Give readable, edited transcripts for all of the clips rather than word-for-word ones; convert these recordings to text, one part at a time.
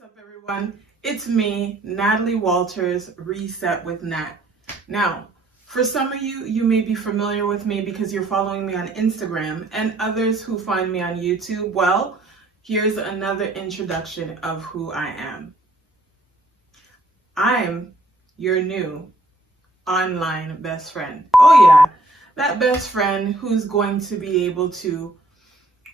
What's up, everyone? It's me, Natalie Walters, Reset with Nat. Now, for some of you, you may be familiar with me because you're following me on Instagram, and others who find me on YouTube, well, here's another introduction of who I am. I'm your new online best friend. Oh yeah, that best friend who's going to be able to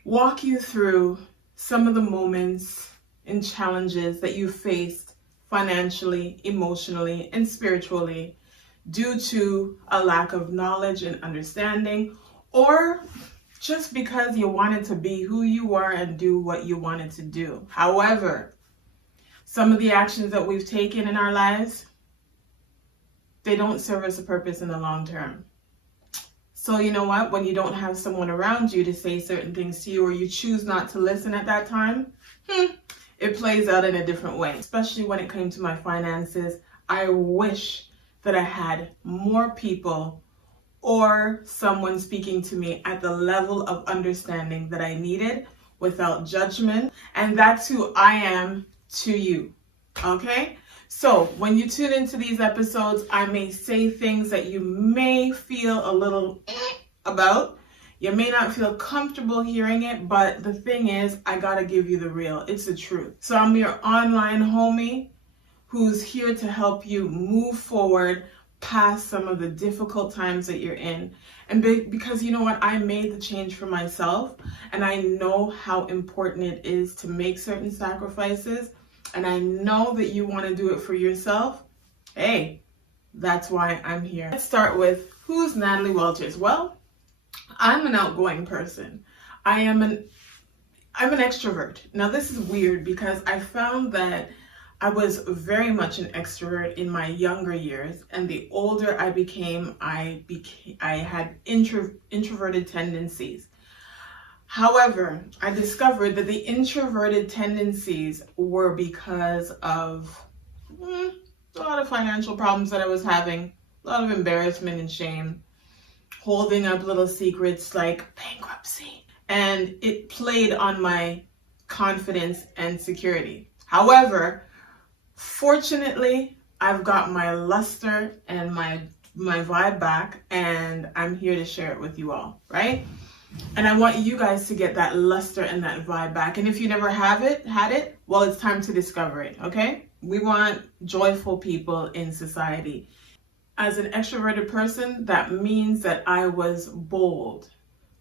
walk you through some of the moments and challenges that you faced financially, emotionally, and spiritually due to a lack of knowledge and understanding, or just because you wanted to be who you are and do what you wanted to do. However, some of the actions that we've taken in our lives, they don't serve us a purpose in the long term. So you know what? When you don't have someone around you to say certain things to you, or you choose not to listen at that time, it plays out in a different way. Especially when it came to my finances, I wish that I had more people or someone speaking to me at the level of understanding that I needed without judgment. And that's who I am to you. Okay? So when you tune into these episodes, I may say things that you may feel a little about. You may not feel comfortable hearing it, but the thing is, I gotta give you the real. It's the truth. So I'm your online homie who's here to help you move forward past some of the difficult times that you're in. And because you know what, I made the change for myself, and I know how important it is to make certain sacrifices, and I know that you want to do it for yourself. Hey, that's why I'm here. Let's start with, who's Natalie Walters? Well, I'm an outgoing person. I'm an extrovert. Now this is weird because I found that I was very much an extrovert in my younger years, and the older I became, I had introverted tendencies. However, I discovered that the introverted tendencies were because of a lot of financial problems that I was having, a lot of embarrassment and shame, holding up little secrets like bankruptcy, and it played on my confidence and security. However, fortunately, I've got my luster and my vibe back, and I'm here to share it with you all, right? And I want you guys to get that luster and that vibe back. And if you never had it, well, it's time to discover it, okay? We want joyful people in society. As an extroverted person, that means that I was bold,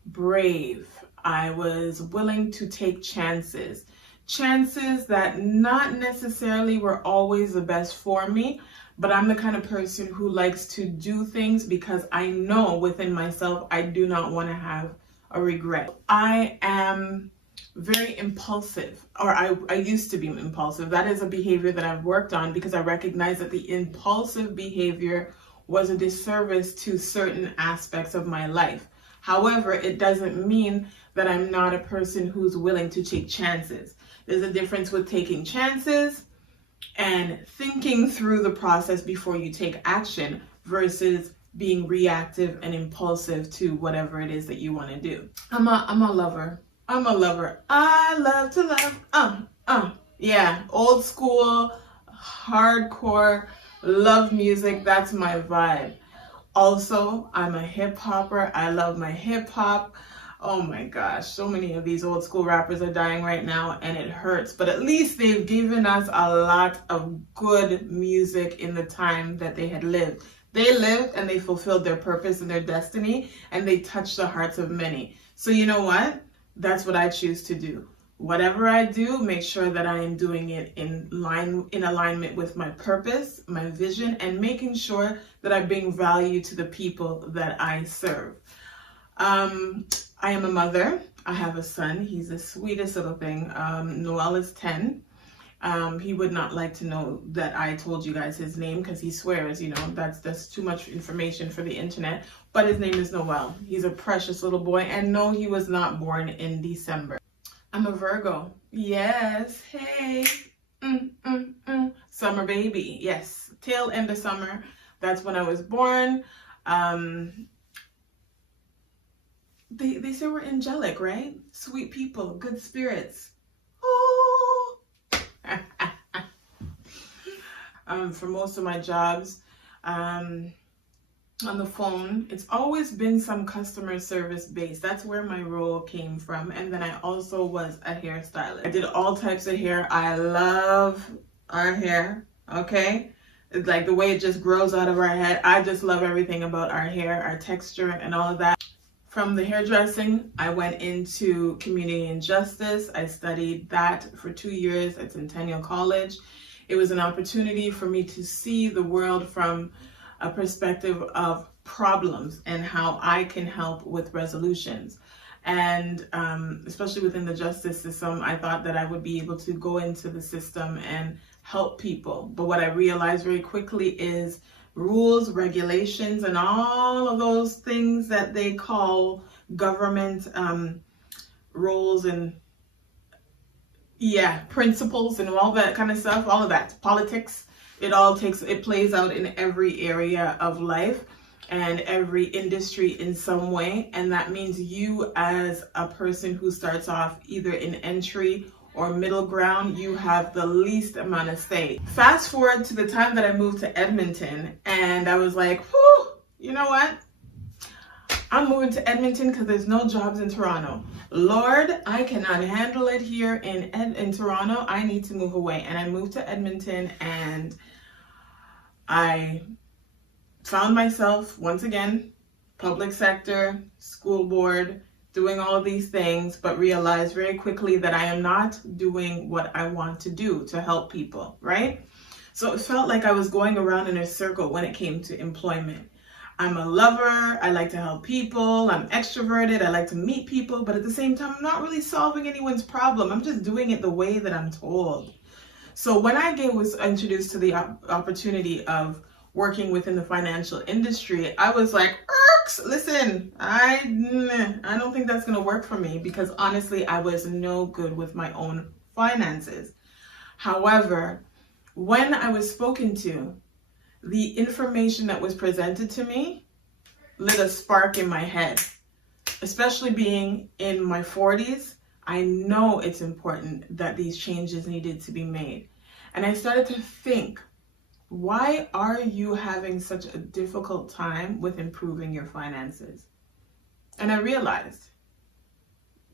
brave. I was willing to take chances. Chances that not necessarily were always the best for me, but I'm the kind of person who likes to do things because I know within myself I do not want to have a regret. I am very impulsive, or I used to be impulsive. That is a behavior that I've worked on because I recognize that the impulsive behavior was a disservice to certain aspects of my life. However, it doesn't mean that I'm not a person who's willing to take chances. There's a difference with taking chances and thinking through the process before you take action versus being reactive and impulsive to whatever it is that you want to do. I'm a lover. I love to love. Yeah, old school, hardcore, love music. That's my vibe. Also, I'm a hip hopper. I love my hip hop. Oh my gosh, so many of these old school rappers are dying right now, and it hurts. But at least they've given us a lot of good music in the time that they had lived. They lived and they fulfilled their purpose and their destiny, and they touched the hearts of many. So you know what? That's what I choose to do. Whatever I do, make sure that I am doing it in alignment with my purpose, my vision, and making sure that I bring value to the people that I serve. I am a mother. I have a son. He's the sweetest little thing. Noel is 10. He would not like to know that I told you guys his name because he swears, you know, that's too much information for the internet. But his name is Noel. He's a precious little boy. And no, he was not born in December. I'm a Virgo. Yes. Hey. Summer baby. Yes. Tail end of summer. That's when I was born. They say we're angelic, right? Sweet people, good spirits. Oh. for most of my jobs on the phone. It's always been some customer service based. That's where my role came from. And then I also was a hairstylist. I did all types of hair. I love our hair, okay? It's like the way it just grows out of our head. I just love everything about our hair, our texture, and all of that. From the hairdressing, I went into community and justice. I studied that for 2 years at Centennial College. It was an opportunity for me to see the world from a perspective of problems and how I can help with resolutions. And especially within the justice system, I thought that I would be able to go into the system and help people. But what I realized very quickly is rules, regulations, and all of those things that they call government roles and principles and all that kind of stuff, all of that, politics, it plays out in every area of life and every industry in some way. And that means you, as a person who starts off either in entry or middle ground, you have the least amount of say. Fast forward to the time that I moved to Edmonton, and I was like, whew, you know what? I'm moving to Edmonton because there's no jobs in Toronto. Lord, I cannot handle it here in Toronto. I need to move away. And I moved to Edmonton, and I found myself, once again, public sector, school board, doing all these things, but realized very quickly that I am not doing what I want to do to help people, right? So it felt like I was going around in a circle when it came to employment. I'm a lover, I like to help people, I'm extroverted, I like to meet people, but at the same time, I'm not really solving anyone's problem. I'm just doing it the way that I'm told. So when I was introduced to the opportunity of working within the financial industry, I was like, listen, I don't think that's going to work for me, because honestly, I was no good with my own finances. However, when I was spoken to, the information that was presented to me lit a spark in my head. Especially being in my 40s, I know it's important that these changes needed to be made. And I started to think, why are you having such a difficult time with improving your finances? And I realized,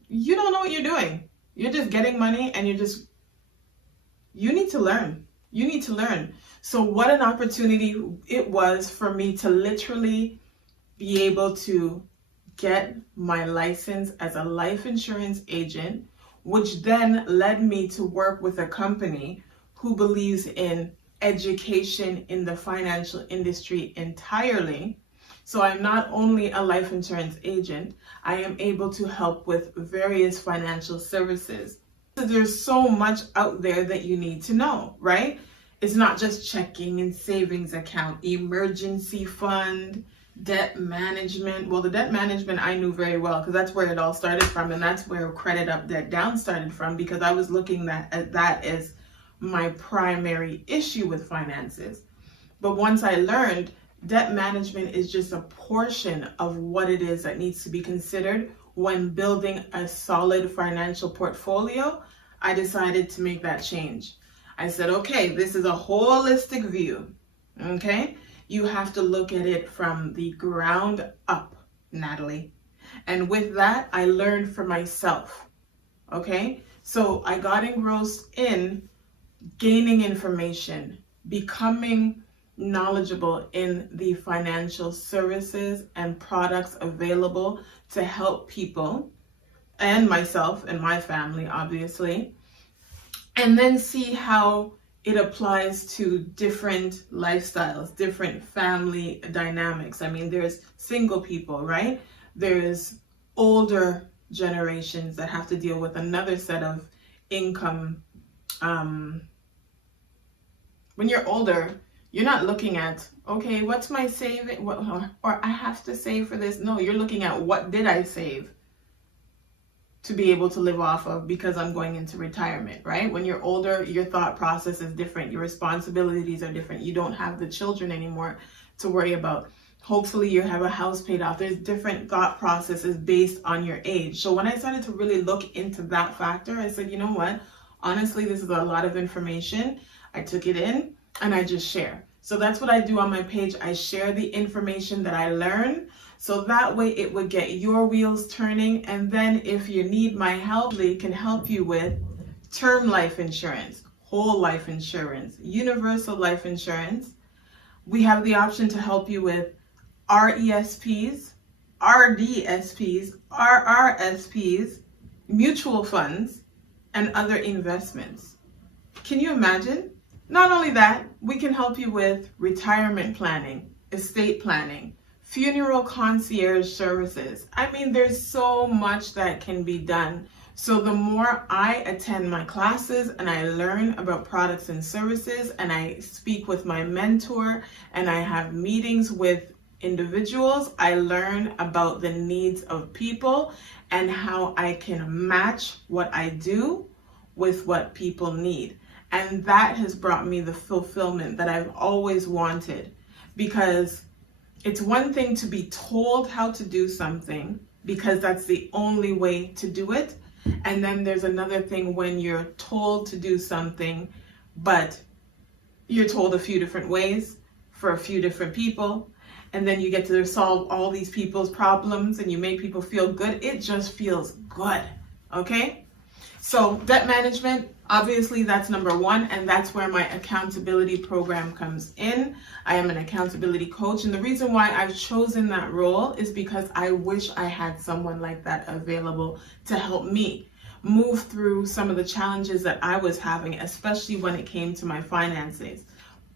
you don't know what you're doing. You're just getting money and you need to learn. You need to learn. So what an opportunity it was for me to literally be able to get my license as a life insurance agent, which then led me to work with a company who believes in education in the financial industry entirely. So I'm not only a life insurance agent, I am able to help with various financial services. There's so much out there that you need to know, right? It's not just checking and savings account, emergency fund, debt management. Well, the debt management I knew very well, because that's where it all started from, and that's where credit up, debt down started from, because I was looking at that as my primary issue with finances. But once I learned debt management is just a portion of what it is that needs to be considered when building a solid financial portfolio, I decided to make that change. I said, okay, this is a holistic view, okay? You have to look at it from the ground up, Natalie. And with that, I learned for myself, okay? So I got engrossed in gaining information, becoming knowledgeable in the financial services and products available to help people and myself and my family, obviously, and then see how it applies to different lifestyles, different family dynamics. I mean, there's single people, right? There's older generations that have to deal with another set of income. When you're older, you're not looking at, okay, what's my saving, or I have to save for this. No, you're looking at, what did I save to be able to live off of, because I'm going into retirement, right? When you're older, your thought process is different. Your responsibilities are different. You don't have the children anymore to worry about. Hopefully you have a house paid off. There's different thought processes based on your age. So when I started to really look into that factor, I said, you know what? Honestly, this is a lot of information. I took it in. and I just share. So that's what I do on my page. I share the information that I learn, so that way it would get your wheels turning. And then if you need my help, I can help you with term life insurance, whole life insurance, universal life insurance. We have the option to help you with RESPs, RDSPs, RRSPs, mutual funds, and other investments. Can you imagine? Not only that, we can help you with retirement planning, estate planning, funeral concierge services. I mean, there's so much that can be done. So the more I attend my classes and I learn about products and services, and I speak with my mentor, and I have meetings with individuals, I learn about the needs of people and how I can match what I do with what people need. And that has brought me the fulfillment that I've always wanted, because it's one thing to be told how to do something because that's the only way to do it. And then there's another thing when you're told to do something, but you're told a few different ways for a few different people. And then you get to solve all these people's problems and you make people feel good. It just feels good. Okay? So debt management, obviously that's number one, and that's where my accountability program comes in. I am an accountability coach, and the reason why I've chosen that role is because I wish I had someone like that available to help me move through some of the challenges that I was having, especially when it came to my finances.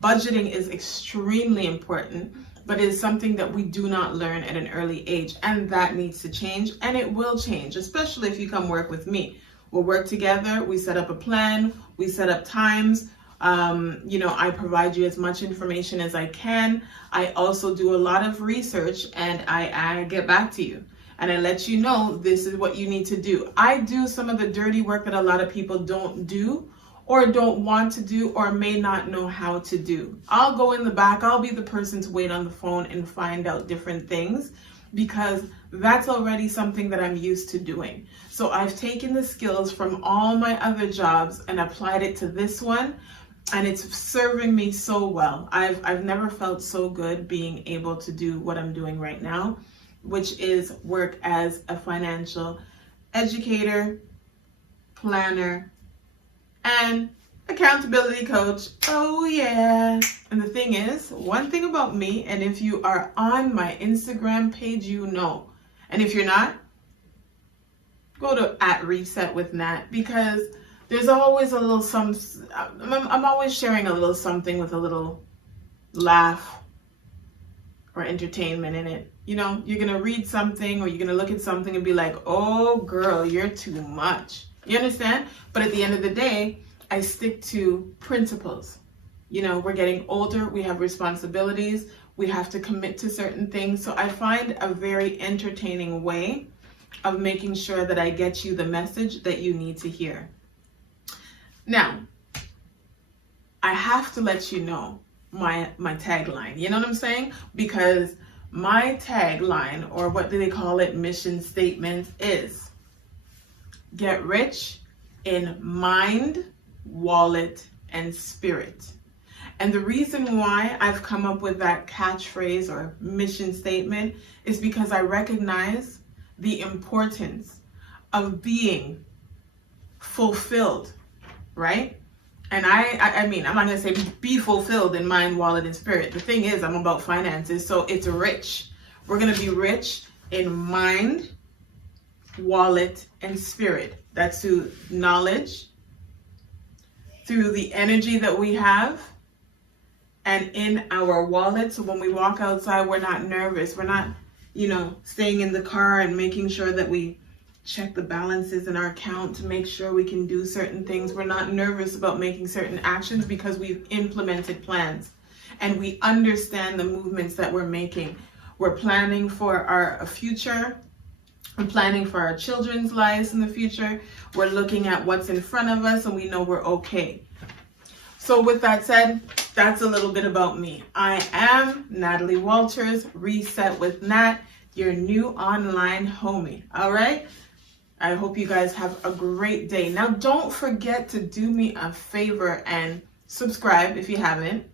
Budgeting is extremely important, but it is something that we do not learn at an early age, and that needs to change, and it will change, especially if you come work with me. We'll work together, we set up a plan, we set up times, I provide you as much information as I can. I also do a lot of research, and I get back to you. And I let you know this is what you need to do. I do some of the dirty work that a lot of people don't do, or don't want to do, or may not know how to do. I'll go in the back, I'll be the person to wait on the phone and find out different things, because that's already something that I'm used to doing. So I've taken the skills from all my other jobs and applied it to this one, and it's serving me so well. I've never felt so good being able to do what I'm doing right now, which is work as a financial educator, planner, and accountability coach. Oh yeah. And the thing is, one thing about me, and if you are on my Instagram page, you know, and if you're not, go to @resetwithnat, because there's always a little I'm always sharing a little something with a little laugh or entertainment in it. You know, you're gonna read something or you're gonna look at something and be like, oh girl, you're too much. You understand? But at the end of the day, I stick to principles. You know, we're getting older, we have responsibilities, we have to commit to certain things. So I find a very entertaining way of making sure that I get you the message that you need to hear. Now, I have to let you know my tagline, you know what I'm saying? Because my tagline, or what do they call it, mission statement, is get rich in mind, wallet, and spirit. And the reason why I've come up with that catchphrase or mission statement is because I recognize the importance of being fulfilled, right? And I mean, I'm not gonna say be fulfilled in mind, wallet, and spirit. The thing is, I'm about finances, so it's rich. We're gonna be rich in mind, wallet, and spirit. That's through knowledge, through the energy that we have, and in our wallet. So when we walk outside, we're not nervous. We're not, staying in the car and making sure that we check the balances in our account to make sure we can do certain things. We're not nervous about making certain actions because we've implemented plans and we understand the movements that we're making. We're planning for our future. We're planning for our children's lives in the future. We're looking at what's in front of us and we know we're okay. So with that said, that's a little bit about me. I am Natalie Walters, Reset with Nat, your new online homie. All right? I hope you guys have a great day. Now, don't forget to do me a favor and subscribe if you haven't.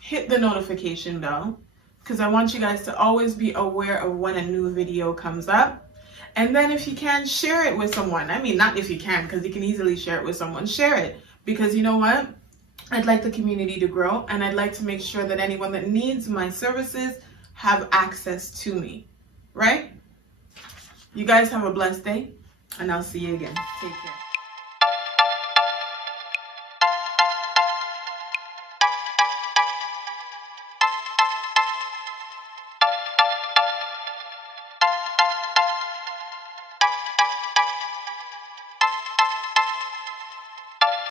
Hit the notification bell, because I want you guys to always be aware of when a new video comes up. And then if you can, share it with someone. I mean, not if you can, because you can easily share it with someone. Share it, because you know what? I'd like the community to grow, and I'd like to make sure that anyone that needs my services have access to me, right? You guys have a blessed day, and I'll see you again. Take care.